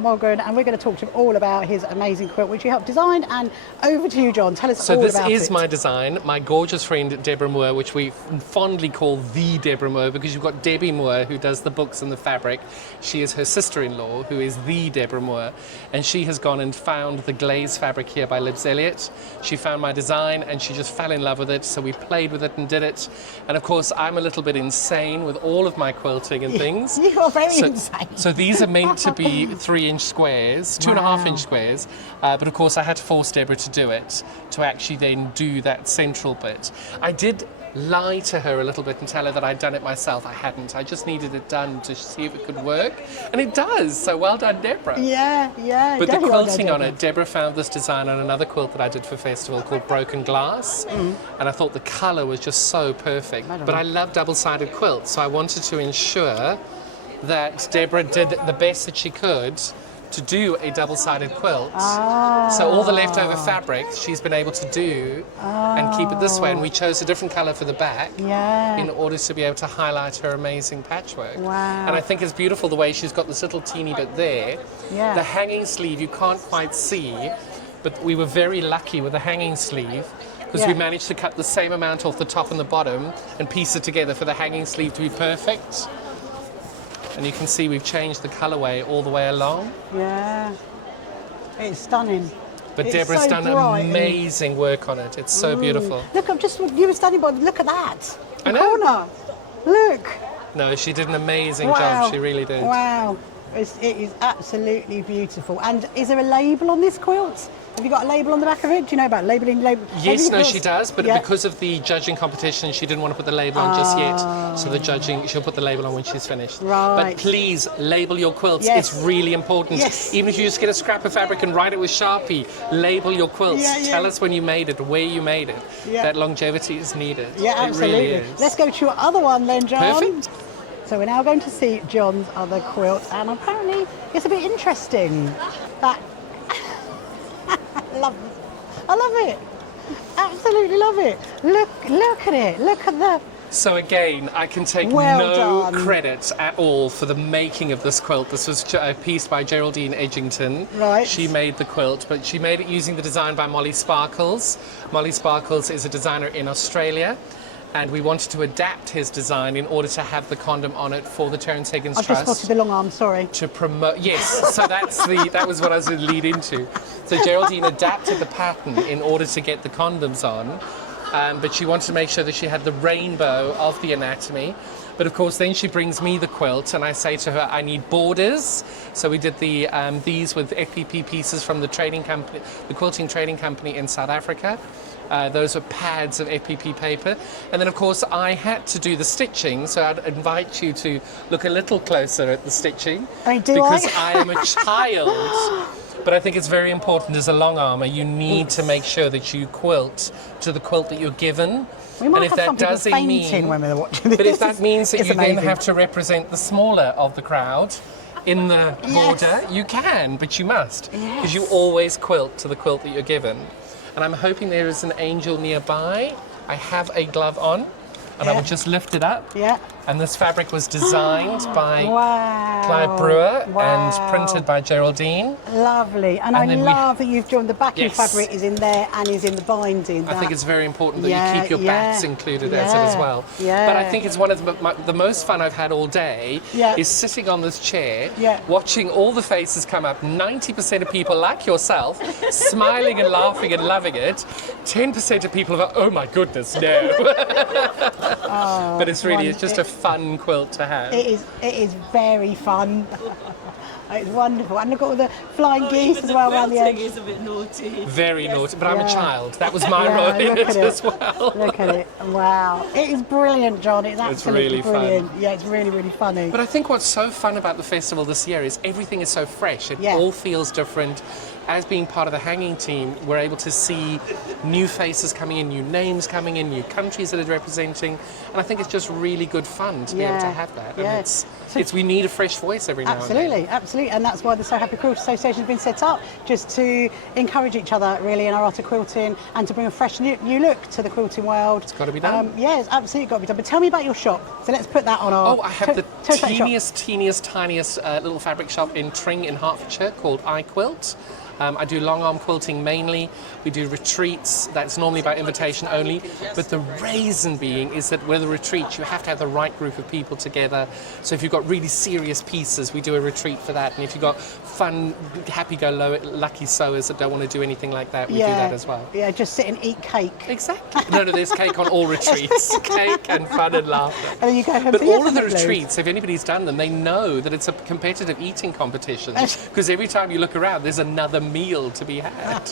from Kogan, and we're going to talk to him all about his amazing quilt, which you helped design. And over to you, John. Tell us all about it. So this is my design, my gorgeous friend Deborah Moore, which we fondly call the Deborah Moore, because you've got Debbie Moore, who does the books and the fabric. She is her sister-in-law, who is the Deborah Moore, and she has gone and found the glaze fabric here by Libs Elliott. She found my design, and she just fell in love with it, so we played with it and did it. And of course, I'm a little bit insane with all of my quilting and things. You are very insane. So these are meant to be 3-inch squares, 2.5-inch squares, but of course I had to force Deborah to do it, to actually then do that central bit. I did lie to her a little bit and tell her that I'd done it myself. I hadn't. I just needed it done to see if it could work, and it does. So well done, Deborah. Yeah. But the quilting on it, Deborah found this design on another quilt that I did for festival called Broken Glass, and I thought the colour was just so perfect. But I love double-sided quilts, so I wanted to ensure that Deborah did the best that she could to do a double-sided quilt. So all the leftover fabric she's been able to do and keep it this way, and we chose a different colour for the back in order to be able to highlight her amazing patchwork. And I think it's beautiful the way she's got this little teeny bit there. The hanging sleeve you can't quite see, but we were very lucky with the hanging sleeve, because we managed to cut the same amount off the top and the bottom and piece it together for the hanging sleeve to be perfect. And you can see we've changed the colourway all the way along. Yeah, it's stunning. But it's Deborah's done amazing work on it. It's so beautiful. Look, you were standing by, look at that. I know. Corner. Look. No, she did an amazing job. She really did. Wow. It is absolutely beautiful. And is there a label on this quilt? Have you got a label on the back of it? Do you know about labelling? Yes, no, she does, but because of the judging competition, she didn't want to put the label on just yet. So the judging, she'll put the label on when she's finished. But please, label your quilts. It's really important. Even if you just get a scrap of fabric and write it with Sharpie, label your quilts. Tell us when you made it, where you made it. That longevity is needed. Yeah, absolutely. It really is. Let's go to your other one then, John. Perfect. So we're now going to see John's other quilt, and apparently it's a bit interesting. That I love it. Absolutely love it. Look at it. Look at the... So again, I can take no credit at all for the making of this quilt. This was a piece by Geraldine Edgington. She made the quilt, but she made it using the design by Molly Sparkles. Molly Sparkles is a designer in Australia, and we wanted to adapt his design in order to have the condom on it for the Terence Higgins Trust. I've just spotted the long arm, sorry. To promote, yes, so that was what I was going to lead into. So Geraldine adapted the pattern in order to get the condoms on, but she wanted to make sure that she had the rainbow of the anatomy. But of course, then she brings me the quilt, and I say to her, I need borders. So we did these with FPP pieces from the trading company, the quilting trading company in South Africa. Those were pads of FPP paper. And then, of course, I had to do the stitching, so I'd invite you to look a little closer at the stitching. Because I am a child. But I think it's very important as a long armour, you need to make sure that you quilt to the quilt that you're given. We might have some people fainting when we're watching this. But if that means that you then have to represent the smaller of the crowd in the border, you can, but you must. Because you always quilt to the quilt that you're given. And I'm hoping there is an angel nearby. I have a glove on, and I will just lift it up. And this fabric was designed by Clive Brewer and printed by Geraldine. Lovely. And I love that you've joined the backing fabric is in there and is in the binding. I think it's very important that you keep your bats included as well. But I think it's one of the most fun I've had all day is sitting on this chair, watching all the faces come up. 90% of people like yourself, smiling and laughing and loving it. 10% of people are, oh my goodness, no. But it's really, it's just a fun quilt to have. It is very fun. It's wonderful. And look at all the flying geese as well around the edge. Is a bit naughty. Very naughty, but I'm a child. That was my role in it as well. Look at it. Wow. It is brilliant, John. It's absolutely brilliant. Fun. Yeah, it's really, really funny. But I think what's so fun about the festival this year is everything is so fresh. It all feels different. as being part of the hanging team, we're able to see new faces coming in, new names coming in, new countries that are representing, and I think it's just really good fun to be able to have that. Yeah. And it's we need a fresh voice every now and then. Absolutely, and that's why the So Happy Quilt Association has been set up, just to encourage each other really in our art of quilting and to bring a fresh new look to the quilting world. It's got to be done. Yeah, it's absolutely got to be done. But tell me about your shop. So let's put that on our... Oh, I have the tiniest little fabric shop in Tring in Hertfordshire called iQuilt. I do long arm quilting mainly. We do retreats. That's normally by invitation only. But the reason being is that with a retreat, you have to have the right group of people together. So if you've got really serious pieces, we do a retreat for that. And if you've got fun, happy-go-lucky sewers that don't want to do anything like that, we do that as well. Yeah, just sit and eat cake. Exactly. No, there's cake on all retreats. Cake and fun and laughter. And then you go home. But all of the retreats, if anybody's done them, they know that it's a competitive eating competition. Because every time you look around, there's another meal to be had.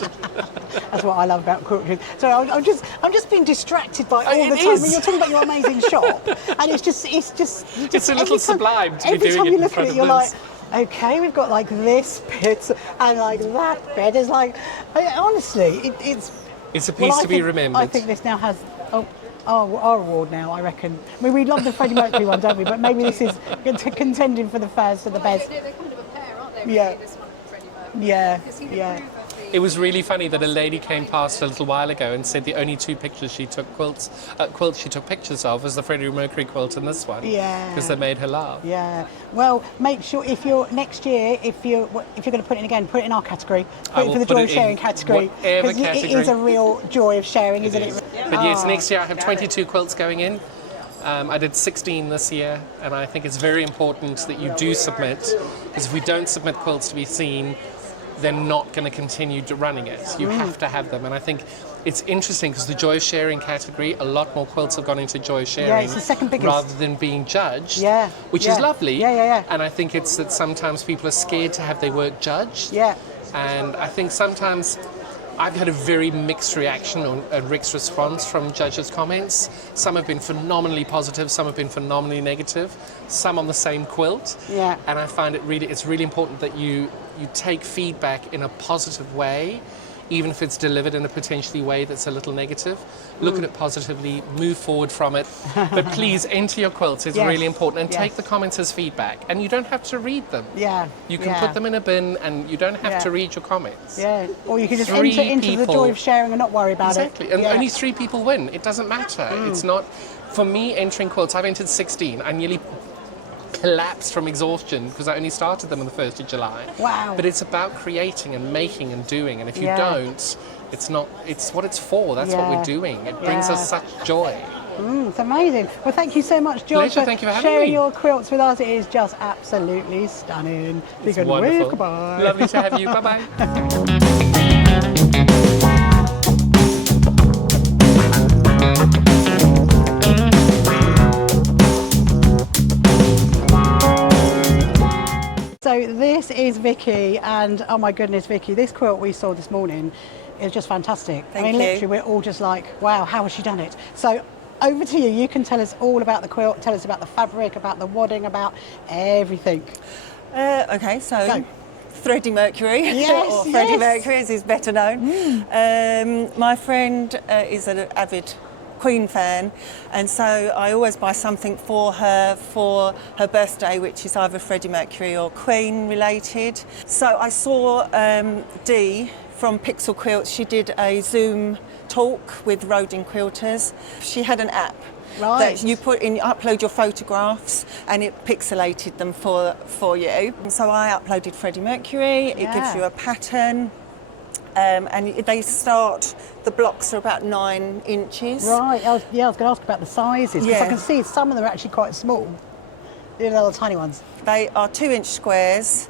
That's what I love about quilting. So I'm just being distracted by all the time. Is. When you're talking about your amazing shop, and it's a little sublime to be doing it in front of this. Every time you look at it, you're like, okay, we've got like this bit and like that bit. It's like, honestly, it's a piece to be remembered. I think this now has our award now, I reckon. I mean, we love the Threadie Mercury one, don't we? But maybe this is contending for the first and the best. They're kind of a pair, aren't they? Yeah. This one, Threadie Mercury. Yeah. It was really funny that a lady came past a little while ago and said the only two pictures she took quilts she took pictures of was the Threadie Mercury quilt and this one. Yeah. Because they made her laugh. Yeah. Well, make sure if you're next year, if you're going to put it in again, put it in our category. Put it for the joy of sharing category. Whatever category. It is a real joy of sharing, isn't it? But yes, next year I have 22 quilts going in. I did 16 this year, and I think it's very important that you do submit, because if we don't submit quilts to be seen, they're not going to continue running it. You have to have them, and I think it's interesting because the Joy of Sharing category, a lot more quilts have gone into Joy of Sharing. Yeah, it's the second biggest. Rather than being judged, which is lovely. Yeah. And I think it's that sometimes people are scared to have their work judged. Yeah. And I think sometimes I've had a very mixed reaction or mixed response from judges' comments. Some have been phenomenally positive, some have been phenomenally negative, some on the same quilt. Yeah. And I find it's really important that you take feedback in a positive way, even if it's delivered in a potentially way that's a little negative. Look at it positively, move forward from it. But please enter your quilts, it's really important. And take the comments as feedback. And you don't have to read them. Yeah. You can put them in a bin and you don't have to read your comments. Yeah. Or you can just enter into the Joy of Sharing and not worry about it. Exactly. And only 3 people win. It doesn't matter. It's not... For me, entering quilts, I've entered 16. I nearly collapsed from exhaustion because I only started them on the 1st of July. Wow. But it's about creating and making and doing, and if you don't, it's what it's for. That's what we're doing. It brings us such joy. It's amazing. Well, thank you so much, John, Pleasure. Thank you for having sharing me. your quilts with us. It is just absolutely stunning. It's wonderful. Goodbye. Lovely to have you. Bye-bye. So this is Vicki, and oh my goodness, Vicki, this quilt we saw this morning is just fantastic. Thank you. Literally, we're all just like, wow, how has she done it? So over to you. You can tell us all about the quilt, tell us about the fabric, about the wadding, about everything. Okay, so Go. Threadie Mercury, Yes, or Threadie yes. Mercury as he's better known. My friend is an avid Queen fan, and so I always buy something for her birthday, which is either Threadie Mercury or Queen related. So I saw Dee from Pixel Quilts. She did a Zoom talk with Rodin Quilters. She had an app that you put in, you upload your photographs and it pixelated them for you. So I uploaded Threadie Mercury. It gives you a pattern. And they start, the blocks are about 9 inches. Right, I was going to ask about the sizes, because I Yeah. can see some of them are actually quite small. The little tiny ones. They are 2-inch squares,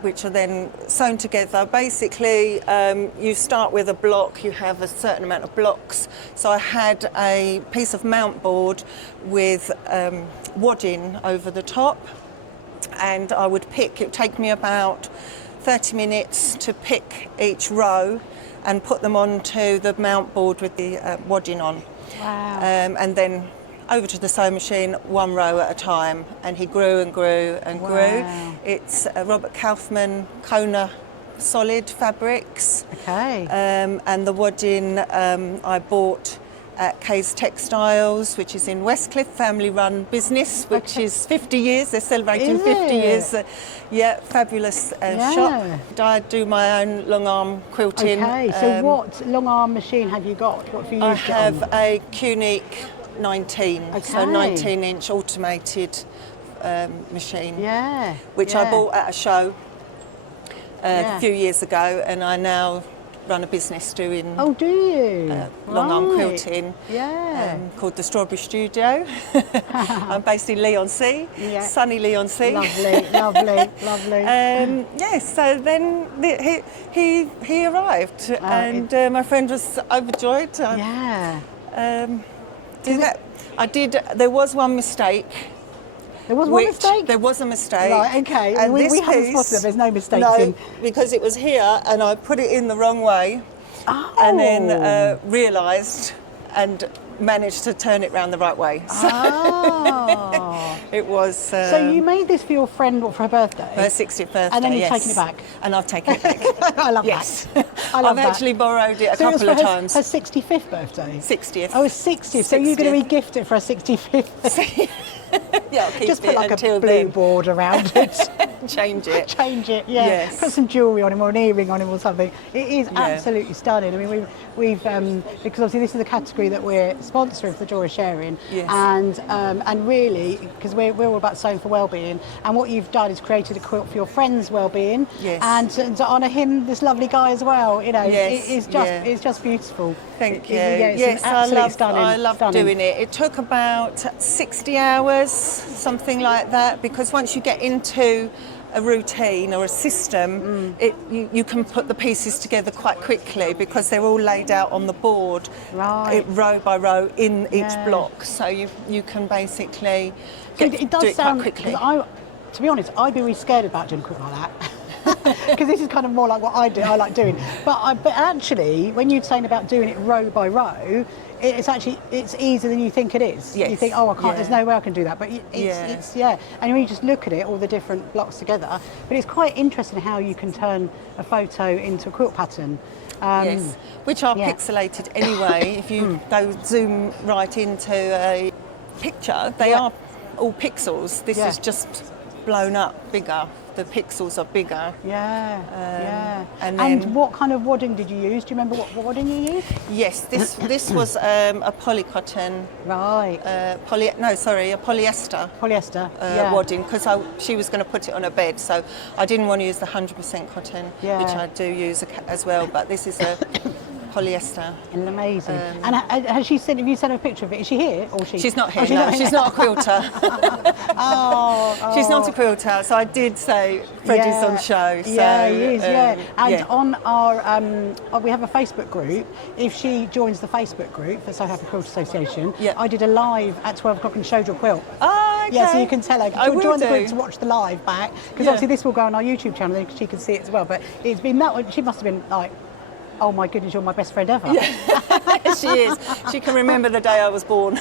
which are then sewn together. Basically, you start with a block, you have a certain amount of blocks. So I had a piece of mount board with wadding over the top, and I would pick, it would take me about 30 minutes to pick each row and put them onto the mount board with the wadding on. Wow. And then over to the sewing machine, 1 row at a time, and he grew and grew and grew. Wow. It's a Robert Kaufman Kona solid fabrics. Okay. And the wadding I bought at Kay's Textiles, which is in Westcliff, family-run business, which is 50 years. They're celebrating Is 50 it? years. Yeah, fabulous shop. I do my own long arm quilting. Okay, so what long arm machine have you got? What have you I used it have on? a Qnique 19, so Okay. 19-inch automated machine. Yeah. Which yeah. I bought at a show Yeah. a few years ago, and I now run a business doing Oh, do you? long arm Right. quilting. Yeah. Called the Strawberry Studio. I'm based in Leigh-on-Sea, Yeah. sunny Leigh-on-Sea. Lovely, lovely, lovely. Yes, so then he arrived, and my friend was overjoyed. Yeah. Do that. I did. There was one mistake. There was one mistake? There was a mistake. Right, okay. And We this haven't piece- spotted them. There's no mistakes No, in. because it was here, and I put it in the wrong way, Oh. and then realised and managed to turn it round the right way. So Oh. it was. So you made this for your friend for her birthday? her 60th birthday, And then you've yes. taken it back? And I've taken it back. I love Yes. that. I love I've that. actually borrowed it a So it was couple for of her, times. her 65th birthday? 60th. Oh, it's 60th. So you're going to re-gift it for her 65th? Yeah, I'll keep Just put it like a until blue then. board around it. Change it. Change it, yeah. Yes. Put some jewellery on him or an earring on him or something. It is Yeah. absolutely stunning. I mean, we've because obviously this is a category that we're sponsoring for the Joy of Sharing, Yes. and really because we're all about sewing for well-being, and what you've done is created a quilt for your friend's well-being, Yes. and to honour him, this lovely guy as well. You know, Yes, it is just yeah. it's just beautiful. Thank you. It's Yes, absolutely stunning. I love stunning. doing it. It took about 60 hours, something like that, because once you get into a routine or a system, you can put the pieces together quite quickly because they're all laid out on the board, Right. row by row in each Yeah. block. So you can basically So get, it does do it sound quite quickly. 'cause to be honest, I'd be really scared about doing a quilt like that. Because this is kind of more like what I do. I like doing, but actually, when you're saying about doing it row by row, it's easier than you think it is. Yes. You think, oh, I can't. Yeah. There's no way I can do that. But it's and when you just look at it, all the different blocks together. But it's quite interesting how you can turn a photo into a quilt pattern. Yes, which are yeah. pixelated anyway. If you go zoom right into a picture, they Yeah. are all pixels. This Yeah. is just blown up bigger. The pixels are bigger. Yeah, yeah. and And then- what kind of wadding did you use? Do you remember what wadding you used? Yes, this was a polycotton, Right. a polyester Polyester. Yeah. wadding, because she was going to put it on a bed, so I didn't want to use the 100% cotton, Yeah. which I do use as well, but this is a polyester. Amazing. And have you sent her a picture of it? Is she here? Or She's not here, Oh, no, she's not a quilter. Oh, She's not a quilter, so I did say Freddie's on show. So, yeah, he is, yeah. And yeah. on our, we have a Facebook group. If she joins the Facebook group for South Africa Quilt Association, Yeah. I did a live at 12 o'clock and showed your quilt. Oh, okay. Yeah, so you can tell her. I will Join the do. group to watch the live back, because Yeah. obviously this will go on our YouTube channel, then she can see it as well. But it's been that one. She must have been like, oh my goodness, you're my best friend ever. She is. She can remember the day I was born.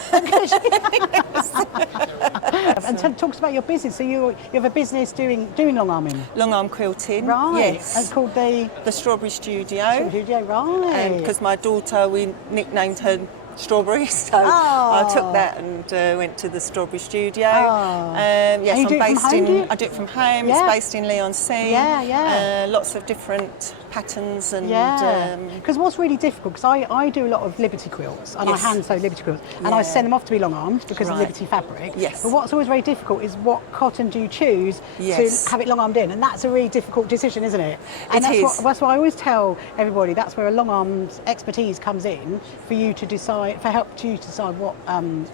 And talks about your business. So you have a business doing long arming, Long arm quilting. right? Yes. It's called the Strawberry Studio. Studio, right? Because my daughter, we nicknamed her Strawberry, so Oh. I took that and went to the Strawberry Studio. Oh. Yes, And you do it I'm from based home, do you? in. I do it from home. Yeah. It's based in Leigh-on-Sea. Yeah, yeah. Lots of different patterns and. Yeah, because what's really difficult, because I do a lot of Liberty quilts, and Yes. I hand sew Liberty quilts, and I Yeah. send them off to be long armed because of Right. Liberty fabric. Yes. But what's always very difficult is what cotton do you choose Yes. to have it long armed in, and that's a really difficult decision, isn't it? And It that's is. That's what I always tell everybody. That's where a long armed expertise comes in for you to decide, for help you to decide what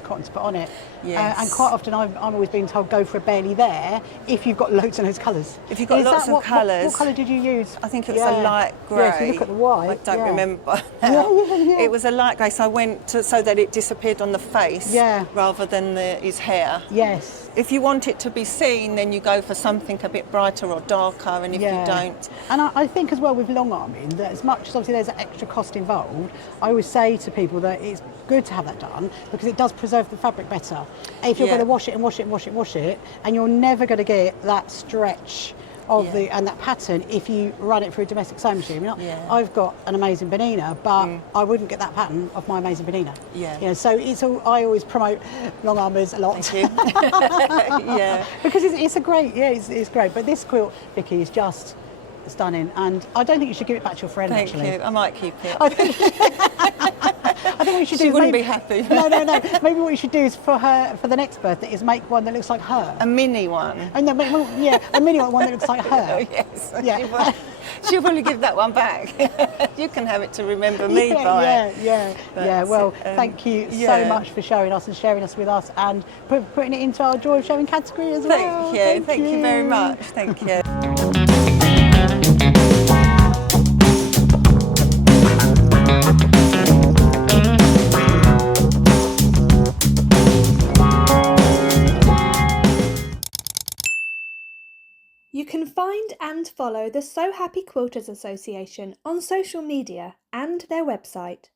cotton to put on it. Yes. And quite often I'm always being told go for a barely there if you've got loads of those colours. If you've got Is lots that of what colours. colour did you use? I think it was a light grey. Yeah, if you look at the white. I don't yeah. remember. Yeah. It was a light grey, so I went so that it disappeared on the face Yeah. rather than his hair. Yes. If you want it to be seen, then you go for something a bit brighter or darker, and if you don't... And I think as well with long arming, that as much as obviously there's an extra cost involved, I always say to people that it's good to have that done because it does preserve the fabric better. If you're Yeah. going to wash it and wash it and wash it and wash it, and you're never going to get that stretch of and that pattern if you run it through a domestic sewing machine. I mean, I've got an amazing Benina, but I wouldn't get that pattern off my amazing Benina. Yeah. You know, so it's all, I always promote long armers a lot. Thank you. Yeah. Because it's a great, it's great. But this quilt, Vicky, is just stunning, and I don't think you should give it back to your friend. Thank actually. you. I might keep it. I think what you should do She is wouldn't maybe, be happy. No. Maybe what you should do is for the next birthday is make one that looks like her. A mini one. And then a mini one that looks like her. Oh, yes. Yeah. She'll probably give that one back. You can have it to remember me by. Yeah. Well, thank you so much for showing us and sharing us with us, and putting it into our Joy of Showing category as well. Thank you very much. Thank you. You can find and follow the So Happy Quilters Association on social media and their website.